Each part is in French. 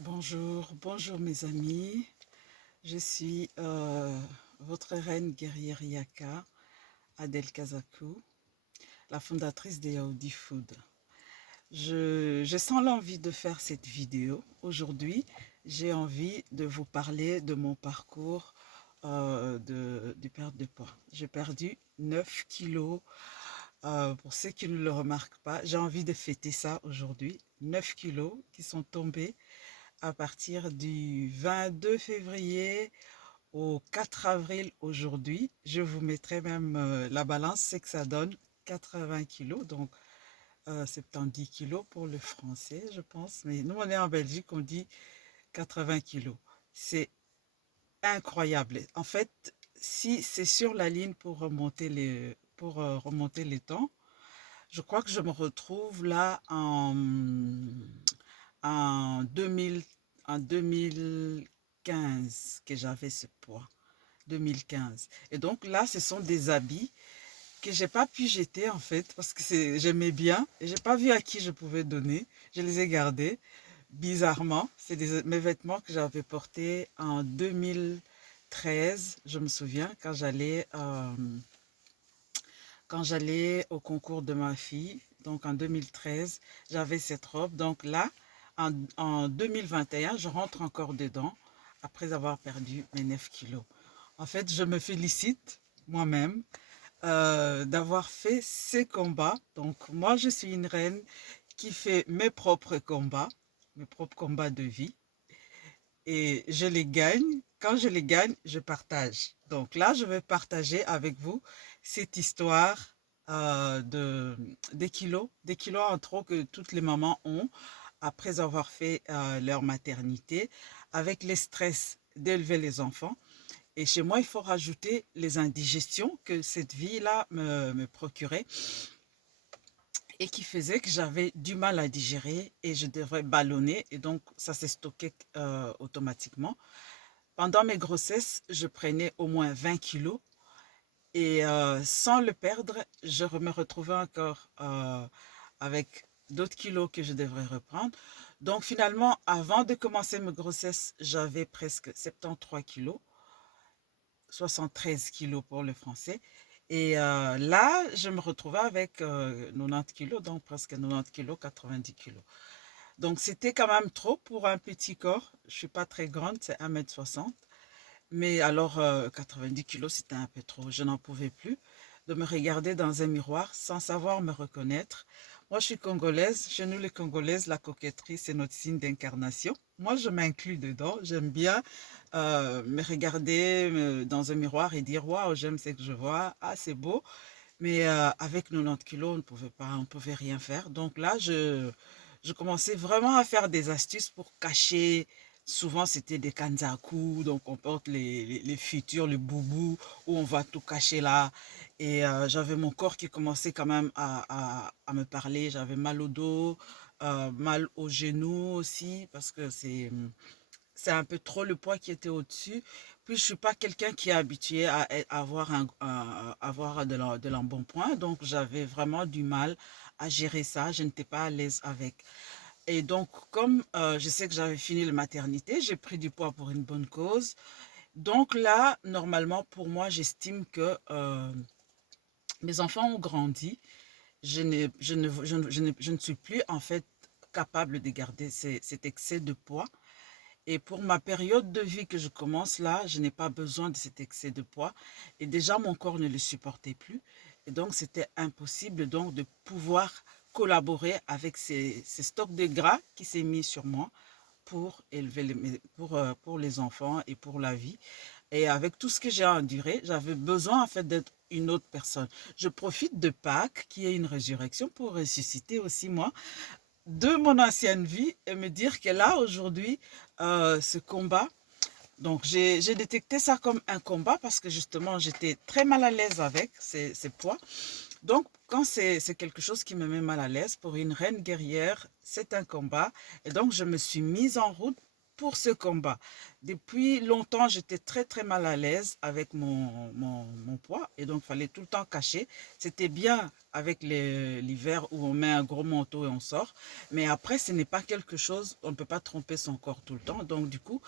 Bonjour, bonjour mes amis. Je suis votre reine guerrière Yaka, Adel Kazakou, la fondatrice de Yaoudi Food. Je sens l'envie de faire cette vidéo. Aujourd'hui, j'ai envie de vous parler de mon parcours de perte de poids. J'ai perdu 9 kilos. Pour ceux qui ne le remarquent pas, j'ai envie de fêter ça aujourd'hui. 9 kilos qui sont tombés à partir du 22 février au 4 avril aujourd'hui. Je vous mettrai même la balance, c'est que ça donne 80 kilos, donc 70 kilos pour le français, je pense. Mais nous, on est en Belgique, on dit 80 kilos. C'est incroyable. En fait, si c'est sur la ligne pour remonter les temps, je crois que je me retrouve là en 2000, en 2015 que j'avais ce poids. 2015. Et donc là, ce sont des habits que j'ai pas pu jeter en fait parce que j'aimais bien et j'ai pas vu à qui je pouvais donner. Je les ai gardés. Bizarrement, c'est mes vêtements que j'avais portés en 2013. Je me souviens quand j'allais au concours de ma fille. Donc en 2013, j'avais cette robe. Donc là, en 2021, je rentre encore dedans après avoir perdu mes 9 kilos. En fait, je me félicite moi-même d'avoir fait ces combats. Donc moi, je suis une reine qui fait mes propres combats de vie. Et je les gagne. Quand je les gagne, je partage. Donc là, je vais partager avec vous cette histoire des kilos en trop que toutes les mamans ont après avoir fait leur maternité, avec les stress d'élever les enfants. Et chez moi, il faut rajouter les indigestions que cette vie-là me procurait et qui faisait que j'avais du mal à digérer et je devrais ballonner. Et donc, ça s'est stocké automatiquement. Pendant mes grossesses, je prenais au moins 20 kilos et sans le perdre, je me retrouvais encore avec d'autres kilos que je devrais reprendre. Donc finalement, avant de commencer mes grossesses, j'avais presque 73 kilos, 73 kilos pour le français. Et là, je me retrouvais avec 90 kilos, donc presque 90 kilos, 90 kilos. Donc c'était quand même trop pour un petit corps. Je ne suis pas très grande, c'est 1,60 m. Mais alors, 90 kilos, c'était un peu trop. Je n'en pouvais plus de me regarder dans un miroir sans savoir me reconnaître. Moi, je suis congolaise. Chez nous, les Congolaises, la coquetterie, c'est notre signe d'incarnation. Moi, je m'inclus dedans. J'aime bien me regarder dans un miroir et dire, waouh, j'aime ce que je vois. Ah, c'est beau. Mais avec 90 kilos, on ne pouvait pas, on ne pouvait rien faire. Donc là, je commençais vraiment à faire des astuces pour cacher. Souvent, c'était des kanzaku, donc on porte les futurs, le boubou, où on va tout cacher là. Et j'avais mon corps qui commençait quand même à me parler. J'avais mal au dos, mal aux genoux aussi, parce que c'est un peu trop le poids qui était au-dessus. Puis je suis pas quelqu'un qui est habitué à avoir avoir de l'embonpoint, donc j'avais vraiment du mal à gérer ça. Je n'étais pas à l'aise avec. Et donc, comme je sais que j'avais fini la maternité, j'ai pris du poids pour une bonne cause. Donc là, normalement, pour moi, j'estime que mes enfants ont grandi. Je ne suis plus en fait capable de garder cet excès de poids. Et pour ma période de vie que je commence là, je n'ai pas besoin de cet excès de poids. Et déjà, mon corps ne le supportait plus. Et donc, c'était impossible donc de pouvoir collaborer avec ces stocks de gras qui s'est mis sur moi pour élever pour les enfants et pour la vie. Et avec tout ce que j'ai enduré, j'avais besoin en fait d'être une autre personne. Je profite de Pâques, qui est une résurrection, pour ressusciter aussi moi de mon ancienne vie et me dire que là, aujourd'hui, ce combat, donc j'ai détecté ça comme un combat parce que justement, j'étais très mal à l'aise avec ces poids. Donc, quand c'est quelque chose qui me met mal à l'aise, pour une reine guerrière, c'est un combat. Et donc, je me suis mise en route pour ce combat. Depuis longtemps, j'étais très très mal à l'aise avec mon poids et donc il fallait tout le temps cacher. C'était bien avec l'hiver où on met un gros manteau et on sort, mais après ce n'est pas quelque chose, on ne peut pas tromper son corps tout le temps. Donc du coup,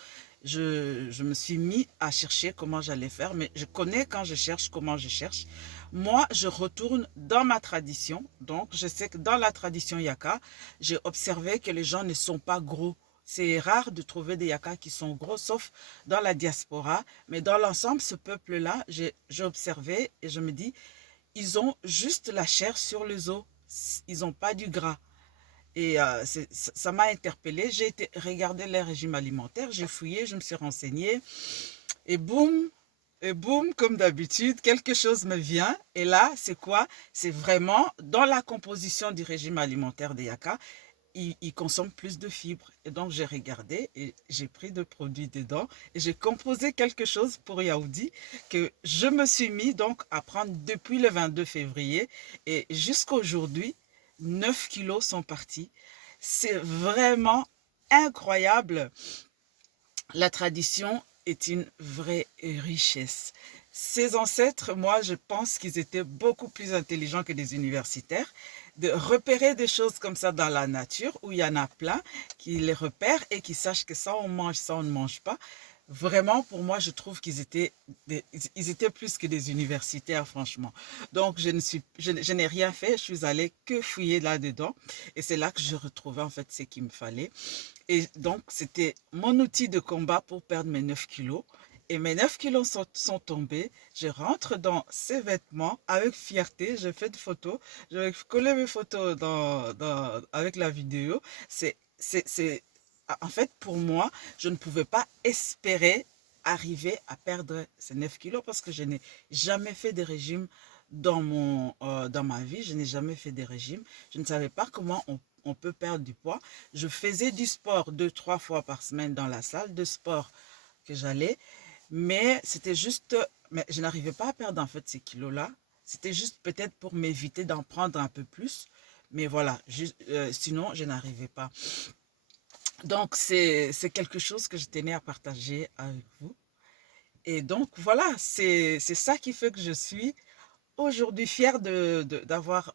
je me suis mis à chercher comment j'allais faire, mais je connais quand je cherche comment je cherche. Moi, je retourne dans ma tradition. Donc, je sais que dans la tradition Yaka, j'ai observé que les gens ne sont pas gros. C'est rare de trouver des Yakas qui sont gros, sauf dans la diaspora. Mais dans l'ensemble, ce peuple-là, j'ai observé et je me dis, ils ont juste la chair sur les os. Ils n'ont pas du gras. Et ça m'a interpellée. J'ai été regarder les régimes alimentaires, j'ai fouillé, je me suis renseignée. Et boum, comme d'habitude, quelque chose me vient. Et là, c'est quoi? C'est vraiment dans la composition du régime alimentaire des Yaka, ils consomment plus de fibres. Et donc, j'ai regardé et j'ai pris des produits dedans et j'ai composé quelque chose pour Yaoudi que je me suis mis donc à prendre depuis le 22 février. Et jusqu'à aujourd'hui, 9 kilos sont partis. C'est vraiment incroyable. La tradition est une vraie richesse. Ses ancêtres, moi, je pense qu'ils étaient beaucoup plus intelligents que des universitaires, de repérer des choses comme ça dans la nature, où il y en a plein, qui les repèrent et qui sachent que ça on mange, ça on ne mange pas. Vraiment, pour moi, je trouve qu'ils étaient, ils étaient plus que des universitaires, franchement. Donc, je n'ai rien fait, je suis allée que fouiller là-dedans. Et c'est là que je retrouvais en fait ce qu'il me fallait. Et donc, c'était mon outil de combat pour perdre mes 9 kilos. Et mes 9 kilos sont tombés. Je rentre dans ces vêtements avec fierté. Je fais des photos. Je vais coller mes photos avec la vidéo. En fait, pour moi, je ne pouvais pas espérer arriver à perdre ces 9 kilos parce que je n'ai jamais fait de régime dans ma vie. Je n'ai jamais fait de régime. Je ne savais pas comment on peut perdre du poids. Je faisais du sport 2-3 fois par semaine dans la salle de sport que j'allais, mais c'était juste, mais je n'arrivais pas à perdre en fait ces kilos-là. C'était juste peut-être pour m'éviter d'en prendre un peu plus, mais voilà, sinon je n'arrivais pas. Donc c'est quelque chose que je tenais à partager avec vous. Et donc voilà, c'est ça qui fait que je suis aujourd'hui fière d'avoir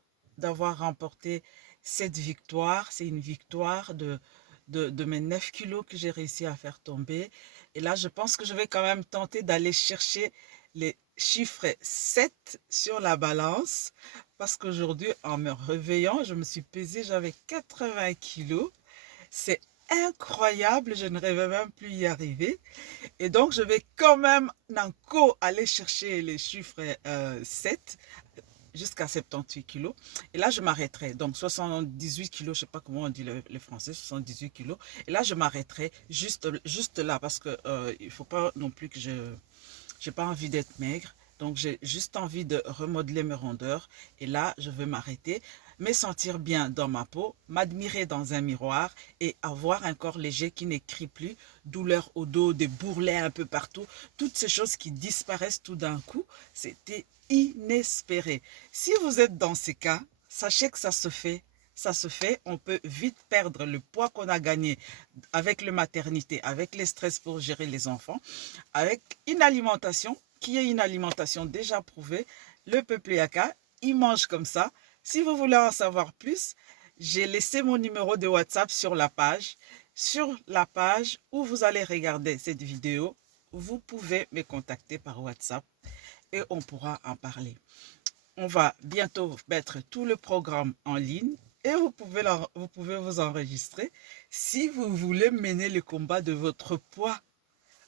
remporté cette victoire. C'est une victoire de mes 9 kilos que j'ai réussi à faire tomber. Et là, je pense que je vais quand même tenter d'aller chercher les chiffres 7 sur la balance. Parce qu'aujourd'hui, en me réveillant, je me suis pesée, j'avais 80 kilos. C'est incroyable, je ne rêvais même plus y arriver. Et donc, je vais quand même, Nanko, aller chercher les chiffres 7 jusqu'à 78 kilos. Et là, je m'arrêterai. Donc, 78 kilos, je ne sais pas comment on dit les Français, 78 kilos. Et là, je m'arrêterai juste là parce que il ne faut pas non plus que j'ai pas envie d'être maigre. Donc, j'ai juste envie de remodeler mes rondeurs. Et là, je vais m'arrêter, me sentir bien dans ma peau, m'admirer dans un miroir et avoir un corps léger qui n'écrit plus, douleur au dos, des bourrelets un peu partout. Toutes ces choses qui disparaissent tout d'un coup, c'était inespéré. Si vous êtes dans ces cas, sachez que ça se fait. Ça se fait, on peut vite perdre le poids qu'on a gagné avec la maternité, avec les stress pour gérer les enfants, avec une alimentation qui est une alimentation déjà prouvée. Le peuple Yaka, il mange comme ça. Si vous voulez en savoir plus, j'ai laissé mon numéro de WhatsApp sur la page. Sur la page où vous allez regarder cette vidéo, vous pouvez me contacter par WhatsApp et on pourra en parler. On va bientôt mettre tout le programme en ligne et vous pouvez vous enregistrer si vous voulez mener le combat de votre poids.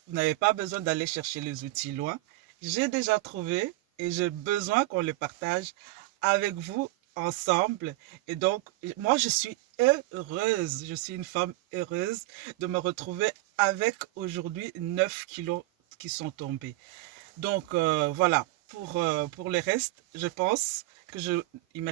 Vous n'avez pas besoin d'aller chercher les outils loin. J'ai déjà trouvé et j'ai besoin qu'on le partage avec vous ensemble. Et donc, moi, je suis heureuse. Je suis une femme heureuse de me retrouver avec aujourd'hui 9 kilos qui sont tombés. Donc, voilà. Pour le reste, je pense que il me